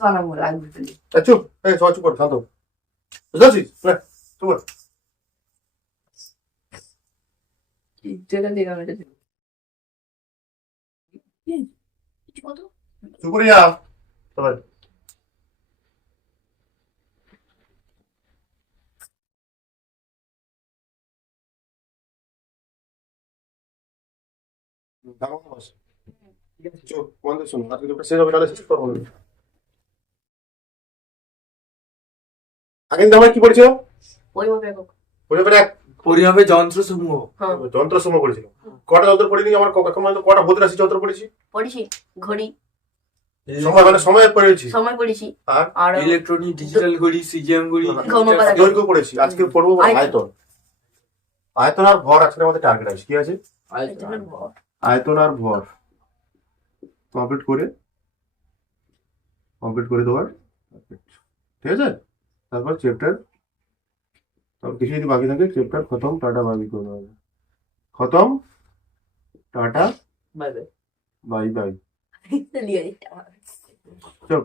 বানাবো লাগবে তো। চুপ, এই সবাই চুপ কর, শান্ত। বুঝতে পারছিস? চুপ কর। যেটা দিলাম এটা দিলাম। কত? চুপ করে যা সবাই। দাঁড়াও না বাস। ঠিক আছে, চুপ, মন দিয়ে শোনো। আজকে তোকে শেষ হবে, তাহলে শেষ করবো না। আগের দিন আমরা কি পড়েছিল? পরিমাপের একক। পরিমাপের এক পরিমাপে যন্ত্রসমূহ। হ্যাঁ যন্ত্র সমূহ পড়েছিল। কটা যন্ত্র পড়িনি আমার, এখন পর্যন্ত কটা বোধ রাশি যন্ত্র পড়েছি? পড়েছি। ঘড়ি সময় মানে সময় পড়েছি। সময় পড়েছি। আর আর ইলেকট্রনিক ডিজিটাল ঘড়ি, সিজিএম ঘড়ি, ঘনমাত্রা। দৈর্ঘ্য পড়েছি। আজকে পড়বো আয়তন। আয়তন। আয়তন আর ভর আজকে আমাদের টার্গেট আছে। কি আছে? আয়তনের ভর। আয়তন আর ভর কমপ্লিট করে দেওয়ার। ঠিক আছে, তারপর চ্যাপ্টার, তারপর কিছু যদি বাকি থাকে চ্যাপ্টার খতম, টাটা বাই করতে হবে। খতম, tata bye bye. Bye bye. লিয়ে দিতে হবে। চল,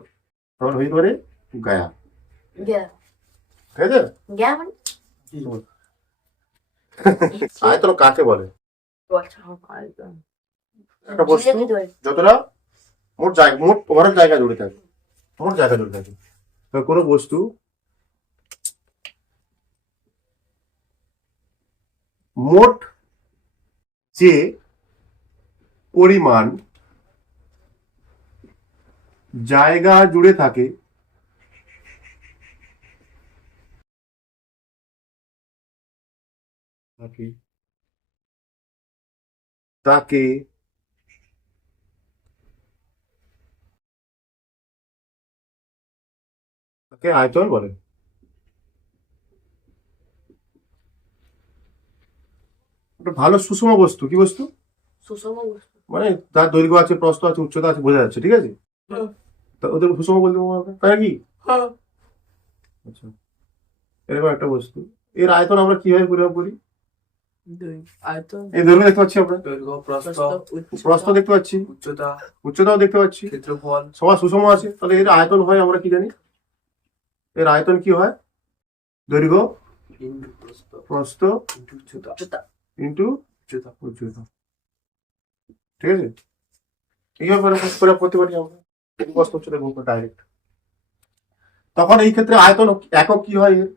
তারপর হয়ে পারে গায়া। গ্যা ঠিক আছে? গ্যা মানে আয়তন কাকে বলে? আচ্ছা আয়তন। একটা বস্তু যতটা মোট ওভারঅল জায়গা জুড়ে থাকে, কোনো বস্তু মোট যে পরিমাণ জায়গা জুড়ে থাকে তাকে আয়তন বলে। একটা ভালো সুষম বস্তু, কি বস্তু? সুষম বস্তু। মানে তার দৈর্ঘ্য আছে, প্রস্থ আছে, উচ্চতা আছে, বোঝা যাচ্ছে। ঠিক আছে, তা ওদের সুষম বলতে পারবে, তাই কি? আচ্ছা, এরকম একটা বস্তু, এর আয়তন আমরা কিভাবে পরিমাপ করি? আয়তন। এই দৈর্ঘ্য দেখতে পাচ্ছি আমরা, দৈর্ঘ্য, প্রস্থ দেখতে পাচ্ছি, উচ্চতা, উচ্চতাও দেখতে পাচ্ছি, ক্ষেত্রফল সবার সুষম আছে। তাহলে এর আয়তন হয়, আমরা কি জানি? এর আয়তন কি হয়? দৈর্ঘ্য ইনটু প্রস্থ প্রস্থ ইনটু উচ্চতা ইন্টু উচ্চতা। উচ্চতা। ঠিক আছে, এইভাবে প্রয়োগ করতে পারি আমরা, প্রস্থ উচ্চতা গুণ করে ডাইরেক্ট। তখন এই ক্ষেত্রে আয়তন একক কি হয়? এর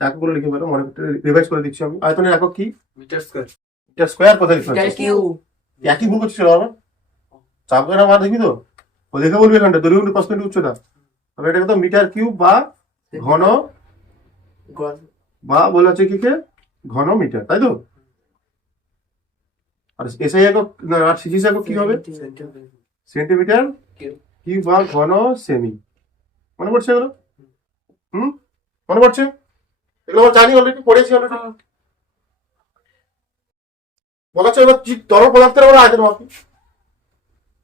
একক বলে লিখে ফেলো, মনে রিভাইজ করে দিচ্ছি আমি। আয়তনের একক কি? Metre square. এটা স্কোয়ার কোথায় লিখতে মিটার পারছি? কিউব। একই ভুল করছিল বাবা, চাপ করে না, মার দেখবি তো, ও দেখে বলবি এখানটা দৈর্ঘ্য ইন্টু প্রস্থ ইন্টু উচ্চতা। তবে এটাকে তো মিটার কিউব বা ঘন, বা বলা হচ্ছে কি কে ঘন মিটার, তাই তো? আর এসআই একক আর সিজিএস একক কি হবে? সেন্টিমিটার কিউব বা ঘন সেমি। মনে পড়ছে এগুলো? মনে পড়ছে? এগুলো আমরা জানি, অলরেডি পড়েছি অলরেডি। বলা হচ্ছে এবার তরল পদার্থের আমরা আয়তন মাপি।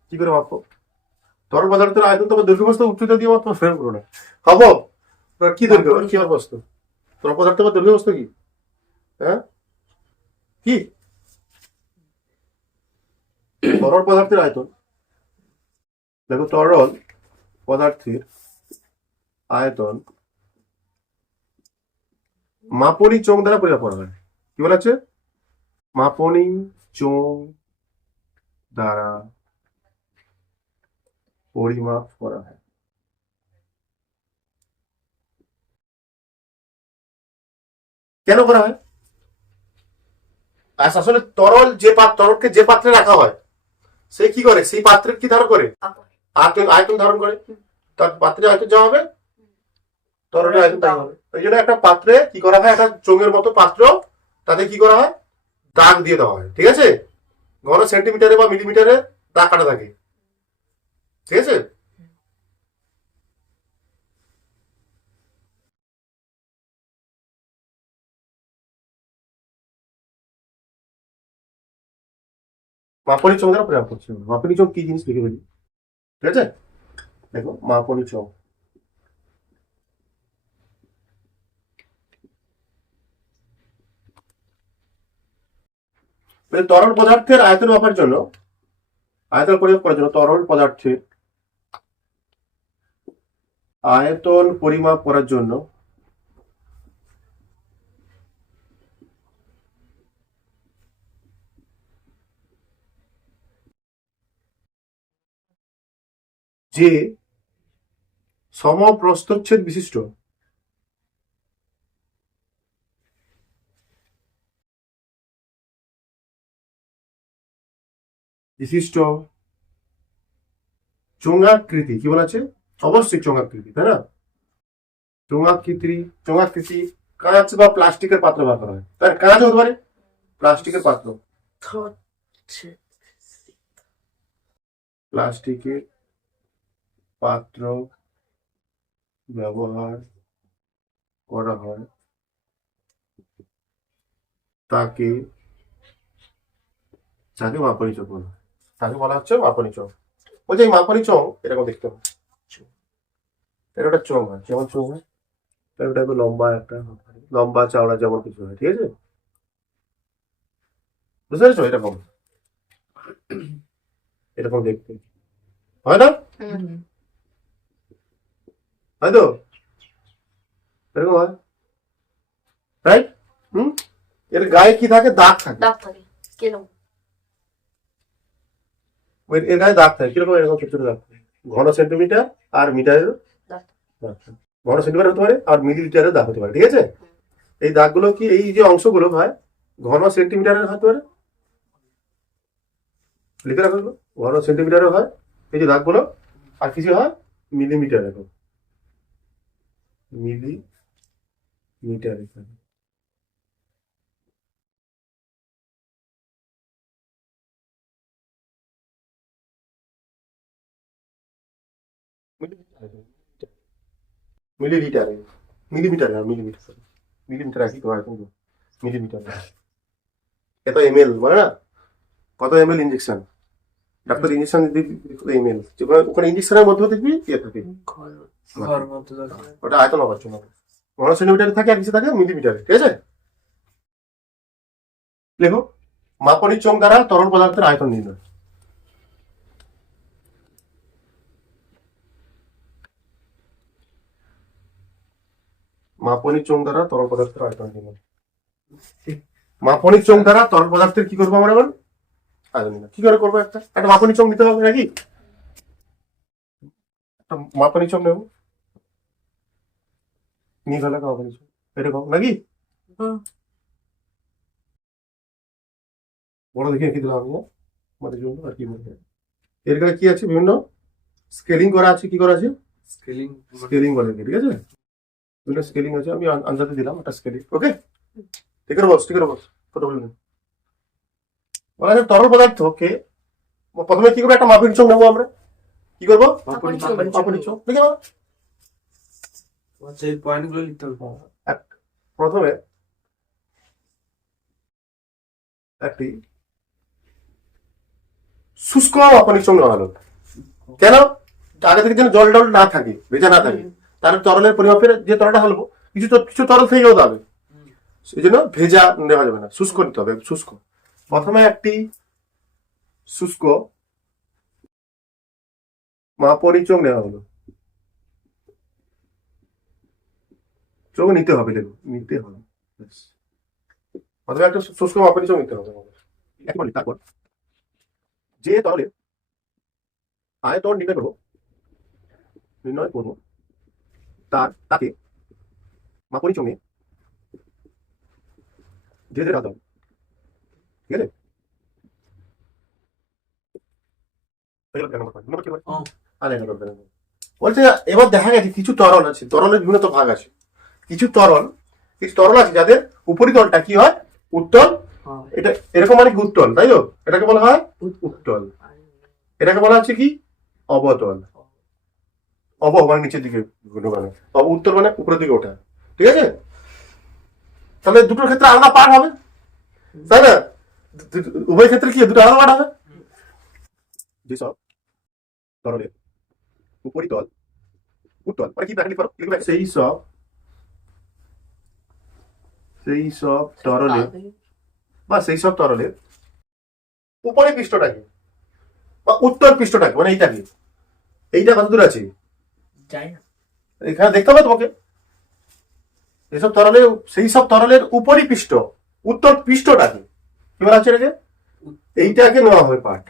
কি করে মাপবো? তরল পদার্থের আয়তন তো দৈর্ঘ্য প্রস্থ উচ্চতা দিয়ে মাত্র ফ্রেম করো না। হবো কি দৈর্ঘ্য কি আর প্রস্থ? তরল পদার্থ বা দৈর্ঘ্য প্রস্থ কি? হ্যাঁ, কি তরল পদার্থের আয়তন? দেখো, তরল পদার্থের আয়তন মাপনী চোঙ দ্বারা পরিমাপ করা হয়। কি বলা হচ্ছে? মাপনী চোঙ দ্বারা পরিমাপ করা হয়। কেন করা হয়? আসলে তরল তরলকে যে পাত্রে রাখা হয়, সে কি করে? সেই পাত্রের কি ধারণ করে? আয়তন ধারণ করে। তার পাত্রে আয়তন যা হবে, তরলের আয়তন তাই হবে। ওই জন্য একটা পাত্রে কি করা হয়, একটা চোঙের মতো পাত্র, তাতে কি করা হয়, দাগ দিয়ে দেওয়া হয়। ঠিক আছে, ঘন সেন্টিমিটারে বা মিলিমিটারে দাগ কাটা থাকে। ঠিক আছে, মাপনী চোঙ দ্বারা পরিমাপ করছে। মাপনী চোঙ কি জিনিস লিখে ফেলি। ঠিক আছে, দেখো মাপনী চোঙ। তরল পদার্থের আয়তন মাপার জন্য, আয়তন পরিমাপ করার জন্য তরল পদার্থের আয়তন পরিমাপ করার জন্য যে সমপ্রস্থচ্ছেদ বিশিষ্ট চোঙাকৃতি কি বলা আছে? অবশ্যই চোঙাকৃতি, তাই না? চোঙাকৃতি কাঁচ বা প্লাস্টিকের পাত্র ব্যবহার করা হয়, তাই কাঁচ হতে পারে, প্লাস্টিকের পাত্র, প্লাস্টিকের পাত্র ব্যবহার করা হয় তাকে মাপনী চোঙ বলা হয়। তাকে বলা হচ্ছে মাপনী চোঙ। বলছে এই মাপনী চোঙ এরকম দেখতে হবে, এটা একটা চোঙ হয়, যেমন চোঙ হয় এটা একটু লম্বা, একটা লম্বা চওড়া যেমন কিছু হয়, ঠিক আছে? বুঝতে পেরেছো? এরকম এরকম দেখতে হয় না? হয়তো এরকম হয়, রাইট? এর গায়ে কি থাকে? দাগ থাকে। দাগ থাকে কিরকম? এর গায়ে দাগ থাকে কিরকম? এরকম ছোট ছোট দাগ থাকে, ঘন সেন্টিমিটার আর মিটারের দাগ। ঘন সেন্টিমিটার হতে পারে আর মিলিলিটারের দাগ হতে পারে, ঠিক আছে? এই দাগগুলো কি, এই যে অংশগুলো হয় ঘন সেন্টিমিটারের হতে পারে, লিখে রাখো, ঘন সেন্টিমিটারের হয় এই যে দাগগুলো, আর কিছু হয় মিলিমিটার, এখন মিলিমিটার এখানে। মিলিলিটার, মিলিমিটার, মিলিমিটার, মিলিমিটার একই তো হয়, কিন্তু মিলিমিটার। এত এমএল মানে না, কত ML injection, doctor injection ML, ওখানে ইঞ্জেকশনের মধ্যে দেখবি ইয়ে থাকে, ঘর মধ্যে থাকে। ওটা আয়তন হওয়ার জন্য ঘন সেন্টিমিটারে থাকে আর কিছু থাকে মিলিমিটারে, ঠিক আছে? লেখো, মাপনী চোঙ দ্বারা তরল পদার্থের আয়তন নির্ণয়। মাপনী চোঙ দ্বারা তরল পদার্থের আয়তন নির্ণয়। মাপনী চোঙ দ্বারা তরল পদার্থের কি করবো আমরা? আয়তন নির্ণয় কি করে করবো? একটা মাপনী চোঙ নিতে হবে নাকি? একটা মাপনী চোঙ নেবো, নিয়ে গেল মাপনী চোঙ এরকম নাকি? বড় দেখে রেখে দিলাম আমি আমাদের জন্য। আর কি বলবো, এর গায়ে কি আছে? বিভিন্ন স্কেলিং করা আছে। কি করা আছে? স্কেলিং বলে, ঠিক আছে? বিভিন্ন স্কেলিং আছে, আমি আনসারতে দিলাম একটা স্কেলিং। ওকে, ঠিক আছে বস, ঠিক আছে বস, ফটো বলে বলা আছে তরল পদার্থকে প্রথমে কি করবো? একটা মাপনী চোঙ নেবো আমরা। কি করবো? মাপনী চোঙ লিখে নাও। আচ্ছা, এই পয়েন্টগুলো লিখতে হবে। প্রথমে একটি শুষ্ক মাপনী চোঙ নেওয়া হলো। কেন? আগে থেকে যেন জল টল না থাকে, ভেজা না থাকে, তার তরলের পরিমাপের যে তরলটা হলো কিছু তরল থেকে হতে হবে, সেই জন্য ভেজা নেওয়া যাবে না, শুষ্ক নিতে হবে, শুষ্ক। প্রথমে একটি শুষ্ক মাপনী চোঙ নেওয়া হলো। চোঙ নিতে হবে, দেখো নিতে হবে, প্রথমে একটা শুষ্ক মাপনী চোঙ নিতে হবে। তারপর যে তরলের আয়তন নির্ণয় করবো তাকে মাপনী চোঙে ধীরে ধীরে ঢালতে হবে, ঠিক আছে? বলছে এবার দেখা গেছে কিছু তরল আছে, তরলের বিভিন্ন তো ভাগ আছে, কিছু তরল আছে যাদের উপরিতলটা কি হয়? উত্তল। এটা এরকম মানে কি উত্তল, তাই তো? এটাকে বলা হয় উত্তল। এটাকে বলা হচ্ছে কি? অবতল। মানে নিচের দিকে ঢোকানো, উত্তল মানে উপরের দিকে ওঠা, ঠিক আছে? তাহলে দুটোর ক্ষেত্রে আলাদা পার্ট হবে, তাই না? উভয় ক্ষেত্রে কি দুটো আলাদা পার্ট হবে? যেসব তরলের উপরিতল উত্তল মানে কি লিখবে, সেই সব তরলের বা সেই সব তরলের উপরে পৃষ্ঠটাকে বা উত্তর পৃষ্ঠটাকে, মানে এইটা কত দূর আছে? এখানে দেখতে হবে তোমাকে এসব তরলের সেই সব তরলের উপরই পৃষ্ঠ উত্তল পৃষ্ঠটাকে কি বলা হচ্ছে এটাকে এইটাকে নেওয়া হবে পাঠ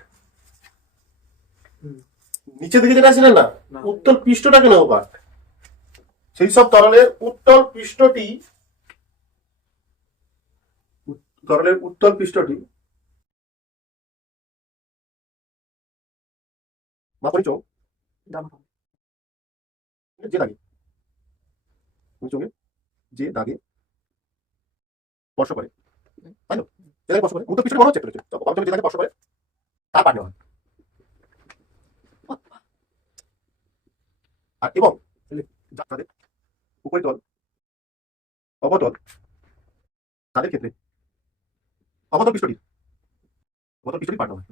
নিচের দিকে যেটা আছে না না। উত্তল পৃষ্ঠটাকে নেওয়া পাঠ সেই সব তরলের উত্তল পৃষ্ঠটি তরলের উত্তল পৃষ্ঠটি মাপনি চোখ যে দাগে চোখে যে দাগে স্পর্শ করে তাই তো যে দাগে স্পর্শ করে উত্তর পৃষ্ঠটি মনে হচ্ছে যে দাগে স্পর্শ করে তার পাঠ নেওয়া হয়। আর এবং যাদের উপরিতল অবতল তাদের ক্ষেত্রে অবতল পৃষ্ঠটি পাঠ নেওয়া হয়।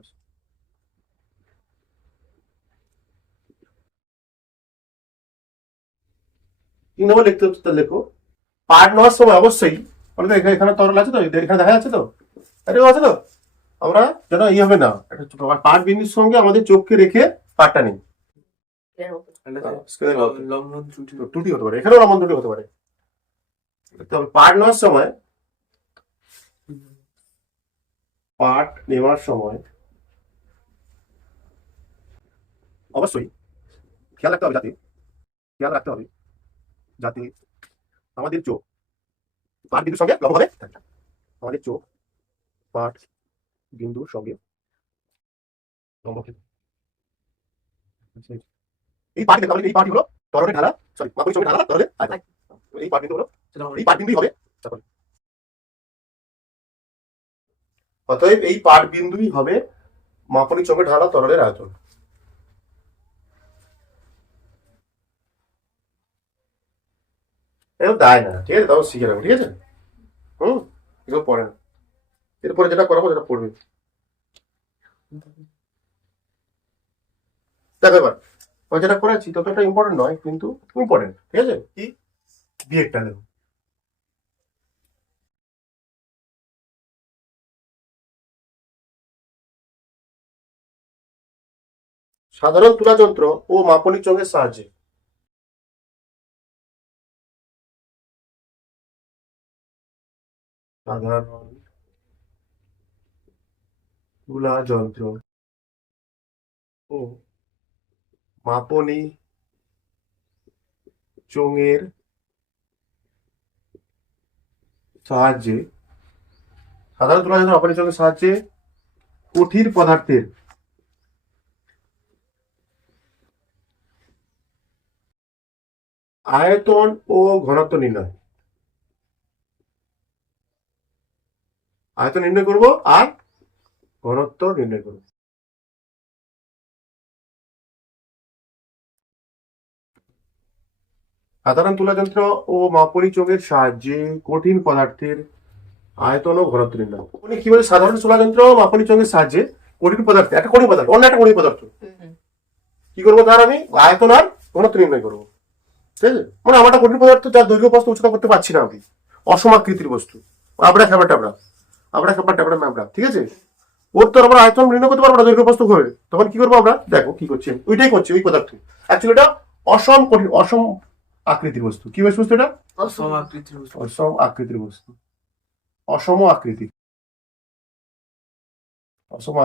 3 নম্বর লিখতে হচ্ছে তাহলে লেখো পাঠ নেওয়ার সময় অবশ্যই এখানে তরল আছে তো এখানে দেখা যাচ্ছে তো এটাও আছে তো আমরা যেন হবে না পাঠ বিন্দুর সঙ্গে আমাদের চোখকে রেখে পাঠটা নেই লম্বন ত্রুটি ত্রুটি হতে পারে এখানেও লম্বন ত্রুটি হতে পারে তবে পাঠ নেওয়ার সময় অবশ্যই খেয়াল রাখতে হবে যাতে আমাদের চোখ পাঠ বিন্দুর সঙ্গে লম্বভাবে থাকে আমাদের চোখ পাঠ বিন্দুর সঙ্গে লম্ব এই পাঠ দেখতে এই পাঠই হলো তরলের ঢালা মাপনির সঙ্গে ঢালা তরলের আয়তন এই পাঠ বিন্দু হলো এই পাঠ বিন্দুই হবে অতএব এই পাঠ বিন্দুই হবে মাপনির সঙ্গে ঢালা তরলের আয়তন। এও দায় না ঠিক আছে তাও শিখে রাখো ঠিক আছে এগুলো পড়ে না এরপরে যেটা করাবো সেটা পড়বে দেখো এবার যেটা করেছি ততটা ইম্পর্টেন্ট নয় কিন্তু ইম্পর্টেন্ট ঠিক আছে কি বিয়েরটা দেখো সাধারণ তুলা যন্ত্র ও মাপনী চোঙের সাহায্যে সাধারণ তুলা যন্ত্র ও মাপনী চোঙের সাহায্যে সাধারণ তুলা যন্ত্র মাপনী চোঙের সাহায্যে কঠিন পদার্থের আয়তন ও ঘনত্ব নির্ণয় আয়তন নির্ণয় করব আর ঘনত্ব নির্ণয় করব সাধারণ তুলা যন্ত্র ও মাপনী চোঙের সাহায্যে কঠিন পদার্থের আয়তন ও ঘনত্ব নির্ণয় উনি কি বলে সাধারণ তুলা যন্ত্র ও মাপনী চোঙের সাহায্যে কঠিন পদার্থ একটা কঠিন পদার্থ অন্য একটা কঠিন পদার্থ কি করবো তার আমি আয়তন আর ঘনত্ব নির্ণয় করবো ঠিক আছে মানে আমার একটা কঠিন পদার্থ যার দৈর্ঘ্য প্রস্থ উচ্চতা করতে পারছি না আমি অসমাকৃতির বস্তু আমরা খাবার টাবড়া ম্যামরা ঠিক আছে ওর তো আমরা আয়তন নির্ণয় করতে পারবো না দৈর্ঘ্য প্রস্থ করে তখন কি করবো আমরা দেখো কি করছি ওইটাই করছি ওই পদার্থ অ্যাকচুয়ালি এটা অসম আকৃতির বস্তু কি বস্তু এটা অসম আকৃতির বস্তু। অসম আকৃতির বস্তু অসম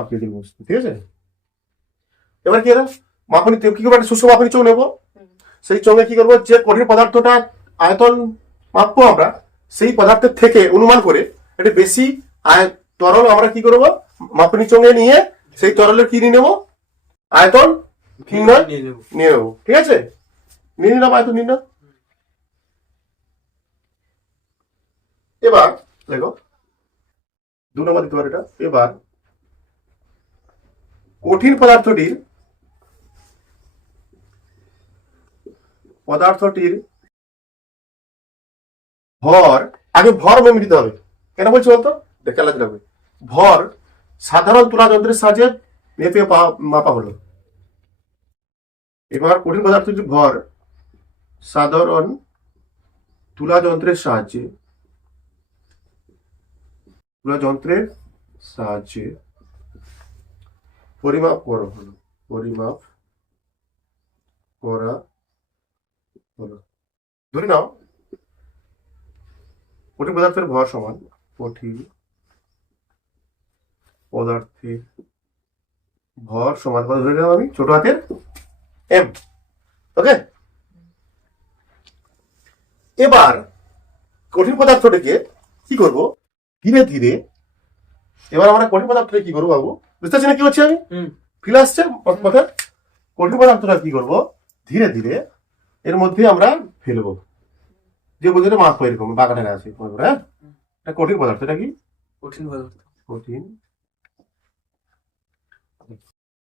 আকৃতির বস্তু ঠিক আছে এবার কি এটা মাপনী কি করবো একটা সুষম মাপনী চোঙ নেবো সেই চোঙে কি করবো যে কঠিন পদার্থটা আয়তন মাপবো আমরা সেই পদার্থের থেকে অনুমান করে এটা বেশি তরল আমরা কি করবো মাপনী চোঙে নিয়ে সেই তরলের কি নিয়ে নেবো আয়তন নির্ণয় নিয়ে নেবো ঠিক আছে নিয়ে নিলাম আয়তন নির্ণয় এবার দেখো 2 নম্বর দিতে পারে এটা এবার কঠিন পদার্থটির ভর আগে ভর মেমে দিতে হবে কেন বলছি বলতো দেখে আলাদা লাগবে ভর সাধারণ তুলা যন্ত্রের সাহায্যে মেপে মাপা হলো এবার কঠিন পদার্থটির ভর সাধারণ তুলা যন্ত্রের সাহায্যে পরিমাপ করা বলো ধরে নাও কঠিন পদার্থের ভর সমান কঠিন পদার্থের ভর সমান কত ধরে নিলাম আমি ছোট হাতের এম। ওকে, এবার কঠিন পদার্থটাকে কি করব ধীরে ধীরে, এবার আমরা কঠিন পদার্থটা কি করবো বাবু, বুঝতে পারছি না কি হচ্ছে আমি ফিল আসছে কথা। কঠিন পদার্থটা কি করব ধীরে ধীরে এর মধ্যে আমরা ফেলবো, যে বুঝতে মাছ এরকম বাগানে আছে। হ্যাঁ, এটা কঠিন পদার্থ, এটা কি কঠিন পদার্থ। কঠিন।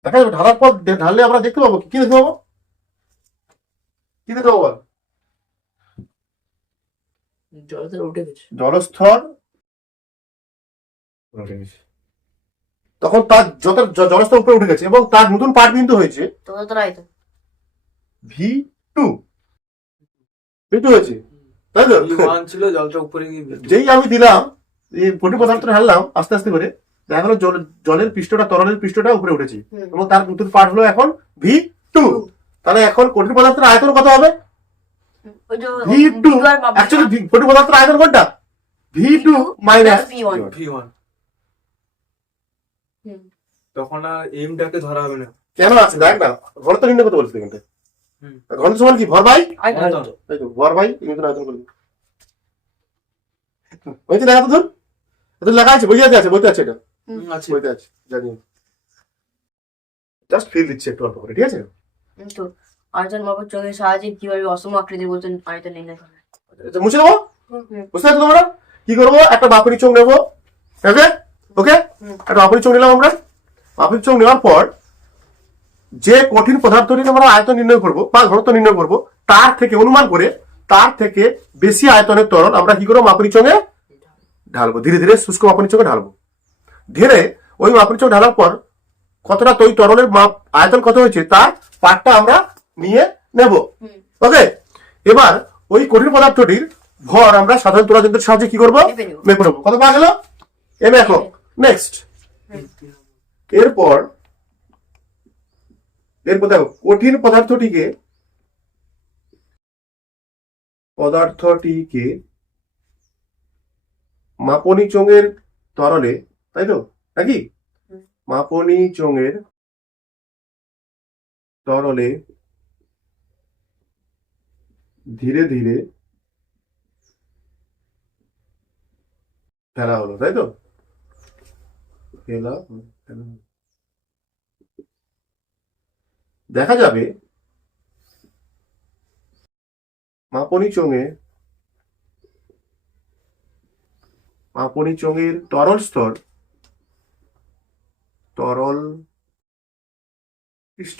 দেখা যাবে ঢালার পর ঢাললে আমরা দেখতে পাবো কি দেখতে পাবো, কি দেখতে পাবো বল? জলস্তর উঠে গেছে। জলস্তর উঠে গেছে, তখন তার যত জলস্তর উপরে উঠে গেছে এবং তার নতুন পাটবিন্দু হয়েছে তত আয়তন V2, V2 হয়েছে, তাই তো? V1 ছিল, জলটা উপরে গিয়ে V2। যেই আমি দিলাম এই কঠিন পদার্থটা ঢাললাম আস্তে আস্তে করে, দেখা গেলো জলের পৃষ্ঠটা তরলের পৃষ্ঠটা উপরে উঠেছে এবং তার নতুন পার্ট হলো এখন V2। তাহলে এখন কঠিন পদার্থের আয়তন কত হবে? V2। অ্যাকচুয়ালি কঠিন পদার্থের আয়তন কোনটা? V2 minus V1। V1। তখন আর এমটাকে ধরা হবে না। কেন আছে দেখ না, ঘনত্ব নির্ণয় করতে বলছি এখানটা। ঘনত্ব সমান কি ভর বাই আয়তন। তাই তো, ভর বাই নতুন আয়তন করবো। ওইতে দেখা তো ধর, এটা লেখা আছে, বইতে আছে, বইতে আছে, এটা আছে। বইতে আছে, জানি। জাস্ট ফিল দিচ্ছি একটু অল্প করে, ঠিক আছে? তো আয়তন মাপার চোখের সাহায্যে কিভাবে অসম আকৃতির বলতেন আয়তন নির্ণয় করা হয়? এটা মুছে দেবো, বুঝতে পারছো তোমরা? কি করবো, একটা মাপনি চোখ নেবো, ওকে ওকে, একটা মাপনি চোখ নিলাম আমরা। মাপনি চোখ নেওয়ার পর যে কঠিন পদার্থটি আমরা আয়তন নির্ণয় করবো বা ঘনত্ব নির্ণয় করবো, তার থেকে অনুমান করে তার থেকে বেশি আয়তনের তরল আমরা কি করবো মাপনি চোখে ঢালবো, ধীরে ধীরে শুষ্ক মাপনি চোখে ঢালবো। ধীরে ওই মাপনি চোখ ঢালার পর কতটা তৈ তরলের মাপ আয়তন কত হয়েছে তার পার্টটা আমরা নিয়ে নেব। ওকে, এবার ওই কঠিন পদার্থটির ভর আমরা সাধারণ তোলা যন্ত্রের সাহায্যে কি করবো, মেপে নেবো। কত পাওয়া গেল? এম একক। নেক্সট, এরপর দেখো কঠিন পদার্থটিকে মাপনি চোঙের তরলে, তাই তো নাকি? মাপনি চোঙের তরলে ধীরে ধীরে ফেলা হলো, তাই তো? ফেলা হলো। দেখা যাবে মাপনি চোঙের তরল স্তর, তরল পৃষ্ঠ,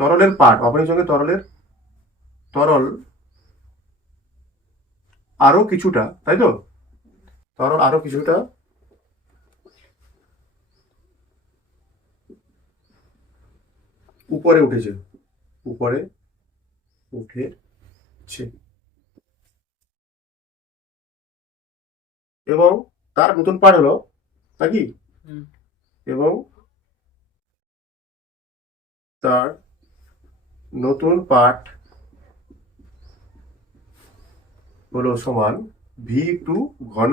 তরলের পাট, মাপনি চোঙের তরল আরো কিছুটা, তাই তো? তরল আরো কিছুটা উপরে উঠেছে, উপরে উঠেছে এবং তার নতুন পার্ট হলো নাকি, এবং তার নতুন পার্ট হলো সমান V2 ঘন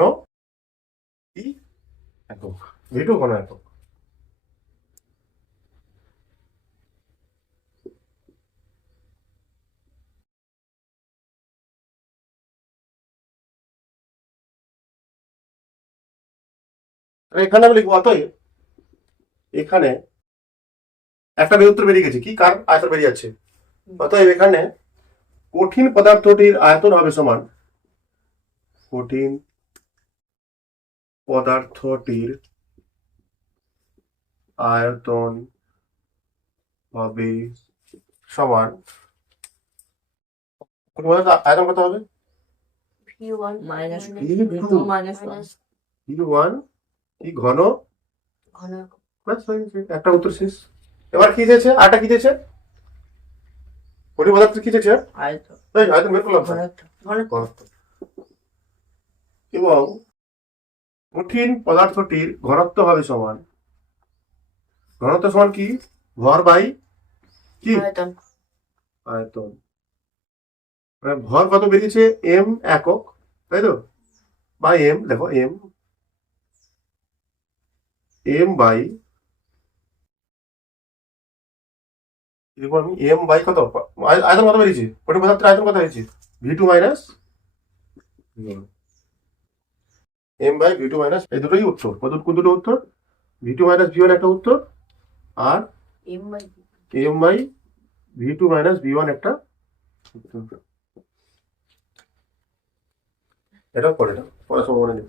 একক, V2 ঘন একক। এখানে আমি লিখবো অতএব, এখানে একটা বিউত্তর বেরিয়ে গেছে, কি কার আয়তন বেরিয়ে যাচ্ছে। অতএব এখানে কঠিন পদার্থটির আয়তন হবে সমান, কঠিন পদার্থটির আয়তন হবে সমান, কঠিন পদার্থের আয়তন কত হবে? V1 মাইনাস V2 V1 কি ঘন ঘন একক। ব্যাস হয়ে গেছে, একটা উত্তর শেষ। এবার কি চেয়েছে, আরটা কি চেয়েছে, কঠিন পদার্থের কি চেয়েছে? আয়তন। এই আয়তন বের করলাম। ঘনত্ব। এবং কঠিন পদার্থটির ঘনত্ব হবে সমান, ঘনত্ব সমান কি, ভর বাই কি আয়তন। আয়তন। মানে ভর কত বেরিয়েছে? এম একক, তাই তো? বা এম, দেখো এম বাই, আমি এম বাই কত আয়তন কত বেরিয়েছে? কোটি পদার্থের আয়তন কত হয়েছে? V two minus M by V two minus, এই দুটোই উত্তর। কোন দুটো উত্তর? ভি2 মাইনাস ভি1 একটা উত্তর, আর M by M by V two minus V one একটা উত্তর। এটাও পড়ে না, পড়ার সময় মনে নেই।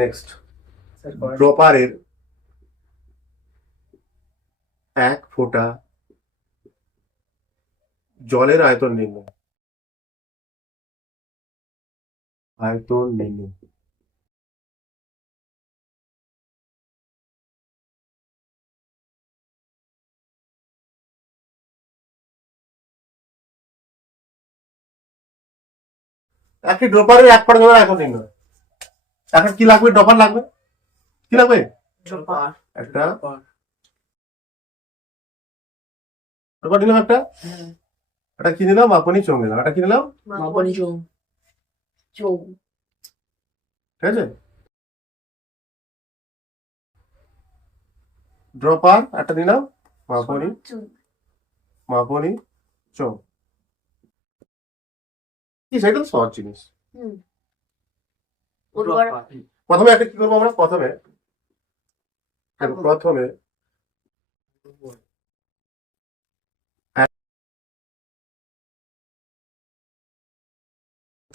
নেক্সট, ড্রপারের 1 ফোঁটা জলের আয়তন নির্ণয়। আয়তন নির্ণয়। একটি ড্রপারের 1 ফোঁটা জলের আয়তন নির্ণয়। এখন কি লাগবে? ড্রপার লাগবে, কি লাগবে? ড্রপার। একটা ড্রপার নিলাম, একটা এটা কি নিলাম? মাপনি চোঙ নিলাম। এটা কি নিলাম? মাপনি চোঙ। চোঙ। ঠিক আছে, ড্রপার একটা নিলাম, মাপনি মাপনি চোঙ। কি সেটা তো সহজ জিনিস। প্রথমে একটা কি করবো আমরা? প্রথমে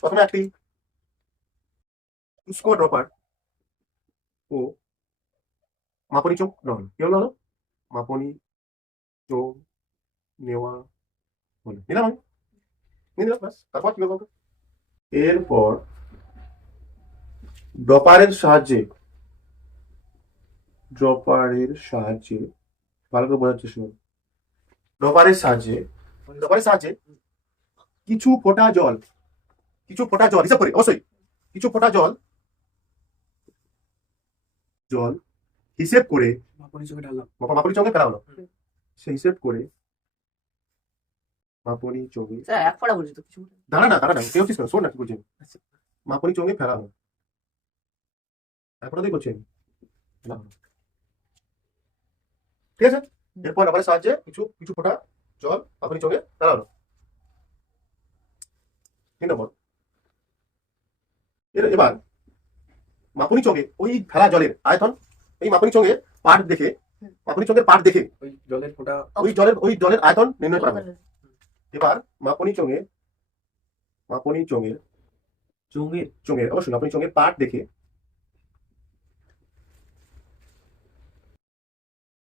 প্রথমে একটি শুষ্ক ড্রপার ও মাপনি চোঙ গ্রহণ। কি হলো? মাপনি চোঙ নেওয়া হলো, নিলাম আমি, নিয়ে নিলাম, ব্যাস। তারপর কি করবো? এরপর ড্রপারের সাহায্যে ভালো করে বোঝার চেষ্টা করো। ড্রপারের সাহায্যে কিছু ফোঁটা জল হিসাব করে, অবশ্যই কিছু ফোঁটা জল হিসেব করে মাপনি চোখে ঢাললাম। মাপনি চোঙে ফেলা হলো। সে হিসেব করে মাপনি চোঙে, স্যার এক ফোঁটা বলছি তো কিছু। দাঁড়া না, কেউ হচ্ছিস না, শোন না কি বলছি। মাপনি চোঙে ফেলা হলো, তারপরে করছি আমি, ফেলা হলো। ঠিক আছে, এরপর ড্রপারের সাহায্যে কিছু ফোঁটা জল মাপনি চোঙে ফেলা হলো। 3 নম্বর, এবার মাপনি চোঙে ওই ফেলা জলের আয়তন, এই মাপনি চোঙের পাঠ দেখে ওই জলের ফোঁটা ওই জলের আয়তন নির্ণয় করা হবে। এবার মাপনি চোঙের অবশ্যই মাপনি চোঙের পাঠ দেখে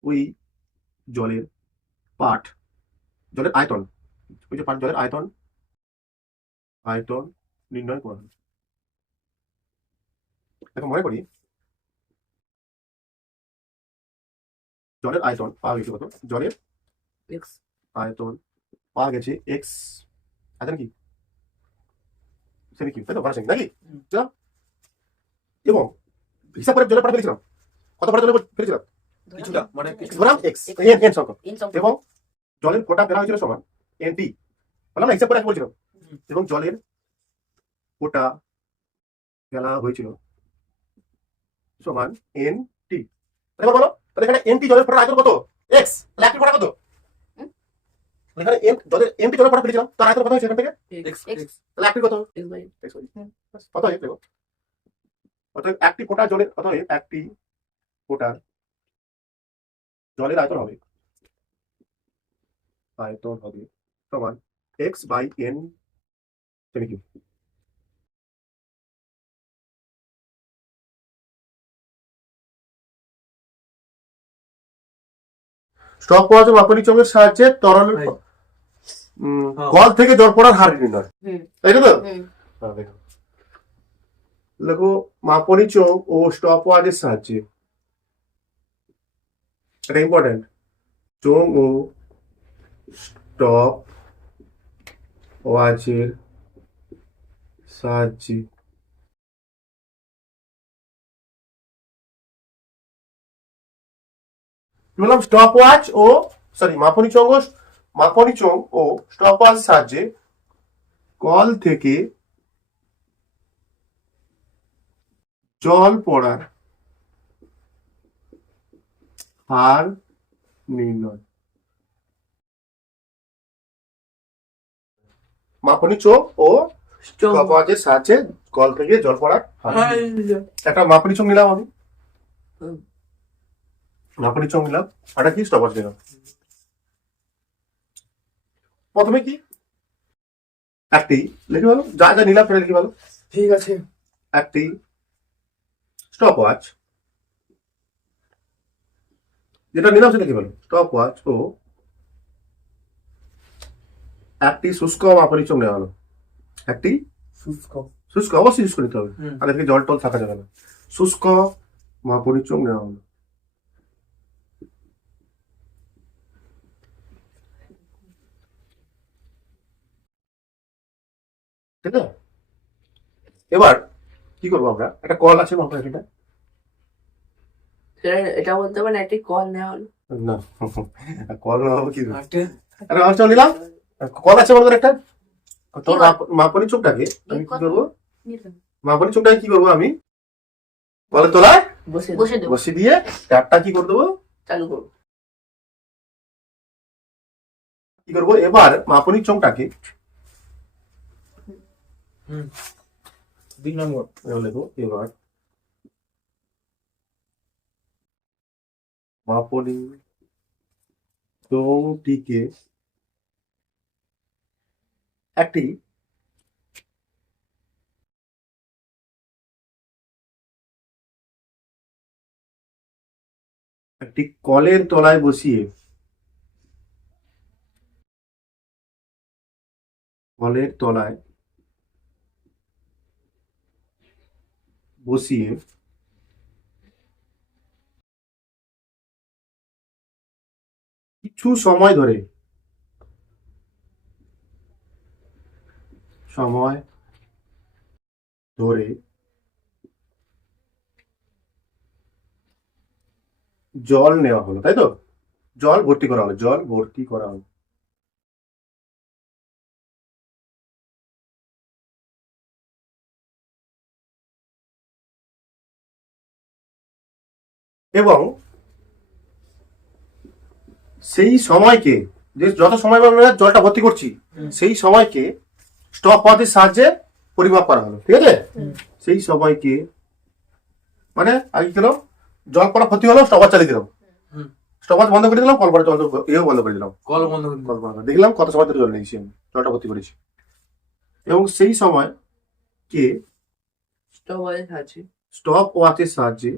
ওই জলের আয়তন, ওই যে জলের আয়তন নির্ণয় করা হবে। এখন মনে করি জলের আয়তন পাওয়া গেছে কত? জলের এক্স। আয়তন পাওয়া গেছে এক্স আয়তন কি সেমি কিউব, তাই তো? নাকি? এবং হিসাব করে জলের পাঠ ফেলেছিলাম, কত ফোঁটা জলের ফেলেছিলাম? কিছুটা, মানে ধরাম এক্স এন সংখ্যক, এবং জলের ফোঁটা ফেলা হয়েছিল সমান এনটি, বললাম না, হিসাব করে বলছিলাম। এবং জলের ফোঁটা ফেলা হয়েছিল সমান এন টি। এবার বলো, তাহলে এখানে এনটি জলের ফোঁটার আয়তন কত? এক্স। তাহলে একটি ফোঁটা কত? এখানে এনটি জলের ফোঁটা ফেলেছিলাম, তার আয়তন কত হয়েছে এখান থেকে? এক্স। তাহলে একটি কত? X by X by. কত হয় দেখো, অতএব একটি ফোঁটা জলের আয়তন হবে সমান এক্স বাই এন সেমি কিউব। স্টপ ওয়াচ মাপনি চোঙের সাহায্যে তরল কল থেকে জল পড়ার হার নির্ণয়, তাই তো? দেখো, মাপনি চোঙ ও স্টপ ওয়াচের সাহায্যে, এটা ইম্পর্টেন্ট, চোঙ ও স্টপ ওয়াচের সাহায্যে বললাম স্টপ ওয়াচ ও মাপনি চোঙ মাপনী চোঙ ও স্টপওয়াচ সাহায্যে কল থেকে জল পড়ার হার নির্ণয়। মাপনী চোঙ ও স্টপওয়াচের সাহায্যে কল থেকে জল পড়ার হার। একটা মাপনী চোঙ নিলাম আমি, মাপনী চোঙ নিলাম, একটা কি স্টপওয়াচ নিলাম। প্রথমে কি একটি লিখে ভালো, যা যা নিলাম সেটা লিখে ভালো। ঠিক আছে। একটি স্টপওয়াচ, যেটা নিলাম সেটা কি বলো, স্টপওয়াচ ও একটি শুষ্ক মাপনী চোঙ নেওয়া হলো। একটি শুষ্ক। শুষ্ক অবশ্যই শুষ্ক নিতে হবে, হুম। আগে থেকে জল টল থাকা যাবে না। শুষ্ক মাপনী চোঙ নেওয়া হলো। ঠিক আছে, এবার কি করবো আমরা, একটা কল আছে মাপা এটা এটা বলতে পারেন একটি কল নেওয়া হলো। না, কল নেওয়া কি একটা একটা মাপা চোঙ নিলাম, কল আছে আমাদের একটা। তোর মাপনী চোঙটাকে আমি কি করবো, মাপনী চোঙটাকে কি করবো আমি কলের তলায় বসে দেবো, বসিয়ে দিয়ে ট্যাপটা কি করে দেবো, চালু করবো। কি করবো এবার মাপনী চোঙটাকে 2 নম্বর। লেখো। এবার মাপনী চোঙটিকে একটি একটি কলের তলায় বসিয়ে কলের তলায় বসিয়ে কিছু সময় ধরে জল নেওয়া হলো, তাই তো, জল ভর্তি করা হলো, জল ভর্তি করা হলো। এবং সেই সময়কে, যে যত সময় আমরা জলটা ভর্তি করছি সেই সময়কে স্টপ ওয়াচের সাহায্যে পরিমাপ করা হলো। ঠিক আছে, সেই সময়কে মানে আগে গেলাম জল পড়া ক্ষতি হলো, স্টপ ওয়াচ চালিয়ে দিলাম, স্টপ ওয়াচ বন্ধ করে দিলাম, কল পড়া জল ইয়েও বন্ধ করে দিলাম, কল বন্ধ করে কল বন্ধ করে দেখলাম কত সময় ধরে জল নিয়েছি আমি, জলটা ভর্তি করেছি। এবং সেই সময় কে স্টপ ওয়াচের সাহায্যে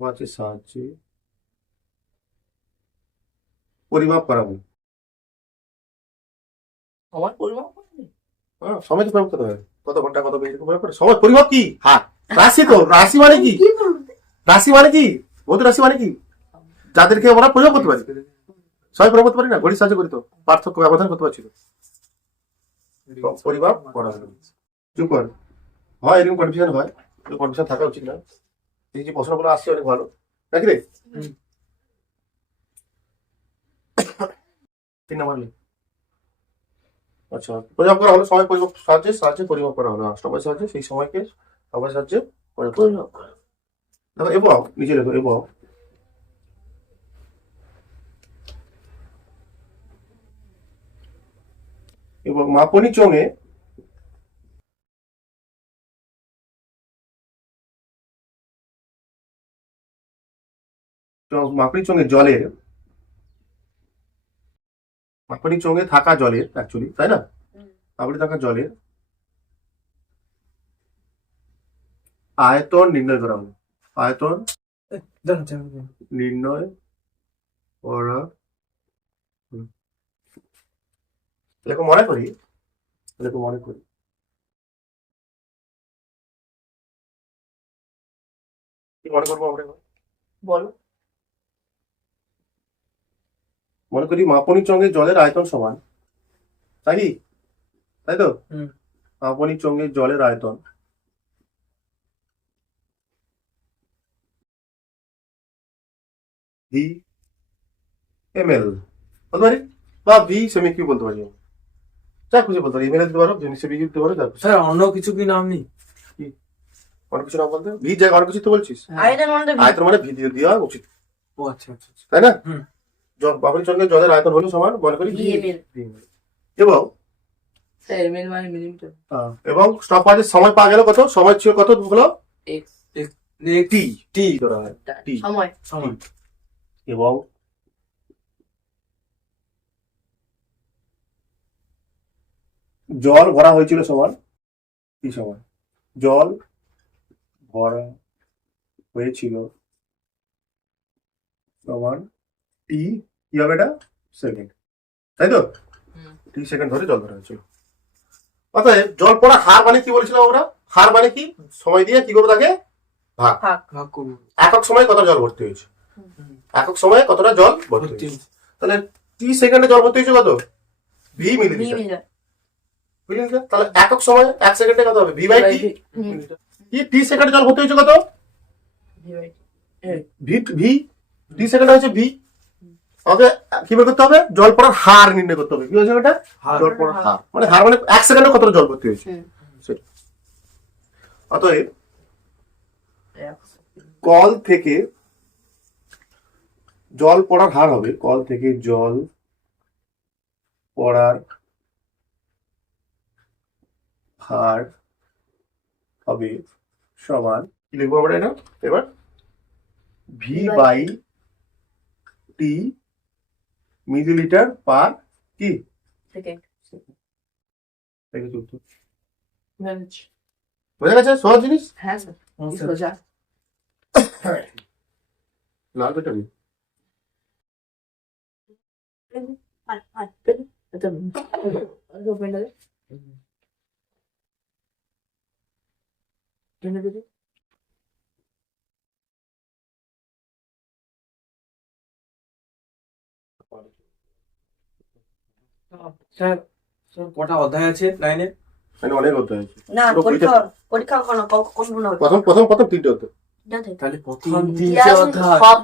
ওয়াচের সাহায্যে পরিমাপ করা হলো। আমার পরিমাপ করবে? সময় তো পরিমাপ করতে হবে, কত ঘন্টা কত মিনিট পরিমাপ করে। সময় পরিমাপ কি, হ্যাঁ রাশি তো, রাশি মানে কি, রাশি মানে কি, ভৌত রাশি মানে কি, যাদেরকে আমরা পরিমাপ করতে পারি, সবাই পরিমাপ করতে পারি না, ঘড়ির সাহায্যে করি তো, পার্থক্য ব্যবধান করতে পারছি তো, পরিমাপ করা হলো। চুপ কর, হয় এরকম কনফিউশন হয়, কনফিউশন থাকা উচিত না। এই যে প্রশ্নগুলো আসছে অনেক ভালো, নাকি রে? 3 নাম্বার লে। আচ্ছা, পরিমাপ করা হলো, সময় পরিমাপ সাহায্যে পরিমাপ করা হলো, সময় সাহায্যে সেই সময়কে সময় সাহায্যে পরিমাপ করা হলো। দেখো এবং নিচে লেখো এবং মাপনী চোঙে মাপনী চোঙে জলের, মাপনী চোঙে থাকা জলের অ্যাকচুয়ালি, তাই না, মাপনী থাকা জলের আয়তন নির্ণয় করা হলো। আয়তন নির্ণয় করা হলো। এরকম মনে করি কি মনে করবো আমরা এবার? বলো। মনে করি মাপনী চোঙে জলের আয়তন সমান, তাই কি, তাই তো, মাপনী চোঙে জলের আয়তন ভি এম এল বলতে পারি, বা ভি সেমি কিউ বলতে পারি, যা খুশি বলতে পারি, এম এল দিতে পারো, সেমি কিউ দিতে পারো, যা খুশি। স্যার অন্য কিছু কি নাম নেই? অনেক কিছু না বলতে ভি জায়গায় অনেক কিছু তো বলছিস, আয়তন মানে তো আয়তন মানে ভি দিয়ে দেওয়া উচিত, ও আচ্ছা আচ্ছা আচ্ছা। তাই না? হুম। বাবুল চন্দ্রের জলের আয়তন হলো সমান মনে করি VML এবং এমএল মানে মিলিমিটার এবং স্টপওয়াচের সময় পাওয়া গেল কত, সময় ছিল কত হলো এক্স টি, টি ধরা হয় টি, সময় সময়। এবং জল ভরা হয়েছিল সমান কি সময়, জল ভরা হয়েছিল সমান টি, কি হবে এটা, সেকেন্ড, তাই তো? হুম। টি সেকেন্ড ধরে জল ধরা হয়েছিল। অতএব জল পড়া হার মানে কি বলেছিলাম আমরা, হার মানে কি, সময় দিয়ে কি করবো তাকে ভাগ, ভাগ করবো। একক সময়ে কতটা জল ভর্তি হয়েছে, হুম। একক সময়ে কতটা জল ভর্তি ভর্তি হয়েছে, তাহলে টি সেকেন্ডে জল ভর্তি হয়েছে কত, ভি মিলিলিটার, মিলিমিটার মিলিলিটার, তাহলে একক সময় এক সেকেন্ডে কত হবে, ভি বাই টি, কি টি সেকেন্ডে জল ভর্তি হয়েছে কত, ভি ভি টি সেকেন্ডে হয়েছে ভি, আমাকে কি বের করতে হবে, জল পড়ার হার নির্ণয় করতে হবে, কি হয়েছে এটা, হার। জল পড়ার হার, মানে হার মানে এক সেকেন্ডে কতটা জল ভর্তি হয়েছে সেটা। অতএব কল থেকে জল পড়ার হার হবে, কল থেকে জল পড়ার হার হবে সমান, কি লিখবো আমরা এটা এবার, V by T millilitre per কি সেকেন্ড বোঝা গেছে, সহজ জিনিস। হ্যাঁ স্যার হুম, স্যার। সোজা লাল পেটা নেই। স্যার স্যার কটা অধ্যায় আছে লাইনে? মানে অনেক হতে হয়েছে, না পুরো পরীক্ষা বইটা- পরীক্ষা কোন কোন হবে প্রথম প্রথম প্রথম তিনটে হতো, জানতে তাহলে প্রথম তিন তিনটে অধ্যায় সব